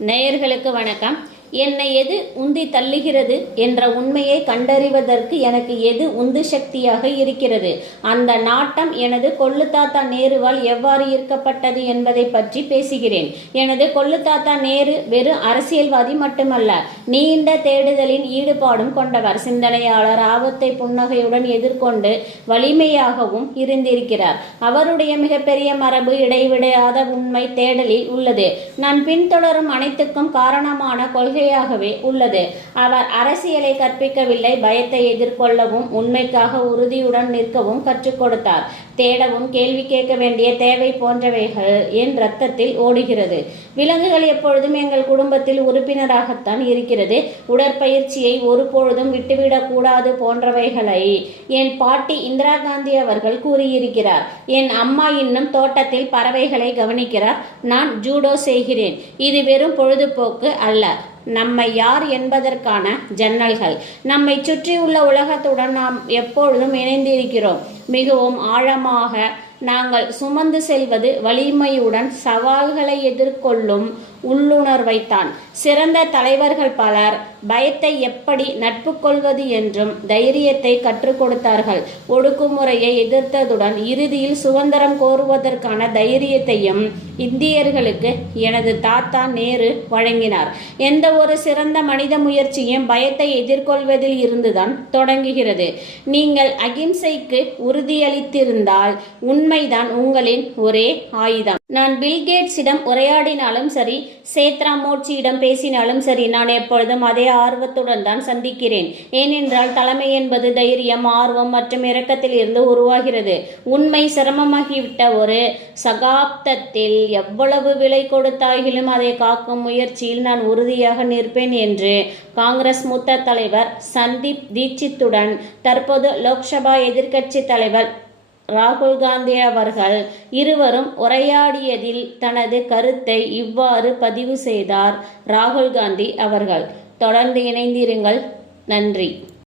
நேயர்களுக்கு வணக்கம். என்னை எது உந்தி தள்ளுகிறது என்ற உண்மையை கண்டறிவதற்கு எனக்கு எது உந்து சக்தியாக இருக்கிறது? அந்த நாட்டம் எனது கொள்ளுத்தாத்தா நேருவால் எவ்வாறு ஈர்க்கப்பட்டது என்பதை பற்றி பேசுகிறேன். எனது கொள்ளுத்தாத்தா நேரு வெறும் அரசியல்வாதி மட்டுமல்ல, நீண்ட தேடுதலின் ஈடுபாடும் கொண்டவர். சிந்தனையாளர், ஆபத்தை புன்னகையுடன் எதிர்கொண்டு வலிமையாகவும் இருந்திருக்கிறார். அவருடைய மிகப்பெரிய மரபு இடைவிடாத உண்மை தேடலில் உள்ளது. நான் பின்தொடரும் அனைத்துக்கும் காரணமான கொள்கையாகவே உள்ளது. அவர் அரசியலை கற்பிக்கவில்லை, பயத்தை எதிர்கொள்ளவும் உண்மைக்காக உறுதியுடன் நிற்கவும் கற்றுக் கொடுத்தார். தேடவும் கேள்வி கேட்க வேண்டிய தேவை போன்றவைகள் என் ரத்தத்தில் ஓடுகிறது. விலங்குகள் எப்பொழுதும் எங்கள் குடும்பத்தில் உறுப்பினராகத்தான் இருக்கிறது. உடற்பயிற்சியை ஒருபொழுதும் விட்டுவிடக் கூடாது போன்றவைகளை என் பாட்டி இந்திரா காந்தி அவர்கள் கூறியிருக்கிறார். என் அம்மா இன்னும் தோட்டத்தில் பறவைகளை கவனிக்கிறார். நான் ஜூடோ செய்கிறேன். இது வெறும் பொழுதுபோக்கு அல்ல, நம்மை யார் என்பதற்கான ஜன்னல்கள். நம்மை சுற்றியுள்ள உலகத்துடன் நாம் எப்பொழுதும் இணைந்திருக்கிறோம். மிகவும் ஆழமாக நாங்கள் சுமந்து செல்வது வலிமையுடன் சவால்களை எதிர்கொள்ளும் உள்ளுணர்வைத்தான். சிறந்த தலைவர்கள் பலர் பயத்தை எப்படி நட்பு கொள்வது என்றும் தைரியத்தை கற்றுக் கொடுத்தார்கள். ஒடுக்குமுறையை எதிர்த்ததுடன் இறுதியில் சுதந்திரம் கோருவதற்கான தைரியத்தையும் இந்தியர்களுக்கு எனது தாத்தா நேரு வழங்கினார். எந்த ஒரு சிறந்த மனித முயற்சியும் பயத்தை எதிர்கொள்வதில் இருந்துதான் தொடங்குகிறது. நீங்கள் அகிம்சைக்கு உறுதியளித்திருந்தால் உண்மைதான் உங்களின் ஒரே ஆயுதம். நான் பில்கேட்ஸிடம் உரையாடினாலும் சரி, சேத்ரா மோட்சியிடம் பேசினாலும் சரி, நான் எப்பொழுதும் அதே ஆர்வத்துடன் தான் சந்திக்கிறேன். ஏனென்றால் தலைமை என்பது தைரியம், ஆர்வம் மற்றும் இரக்கத்தில் இருந்து உருவாகிறது. உண்மை சிரமமாகிவிட்ட ஒரு சகாப்தத்தில் எவ்வளவு விலை கொடுத்தாயிலும் அதை காக்கும் முயற்சியில் நான் உறுதியாக நிற்பேன் என்று காங்கிரஸ் மூத்த தலைவர் சந்தீப் தீட்சித்துடன் தற்போது லோக்சபா எதிர்க்கட்சி தலைவர் ராகுல் காந்தி அவர்கள் இருவரும் உரையாடியதில் தனது கருத்தை இவ்வாறு பதிவு செய்தார் ராகுல் காந்தி அவர்கள். தொடர்ந்து இணைந்திருங்கள். நன்றி.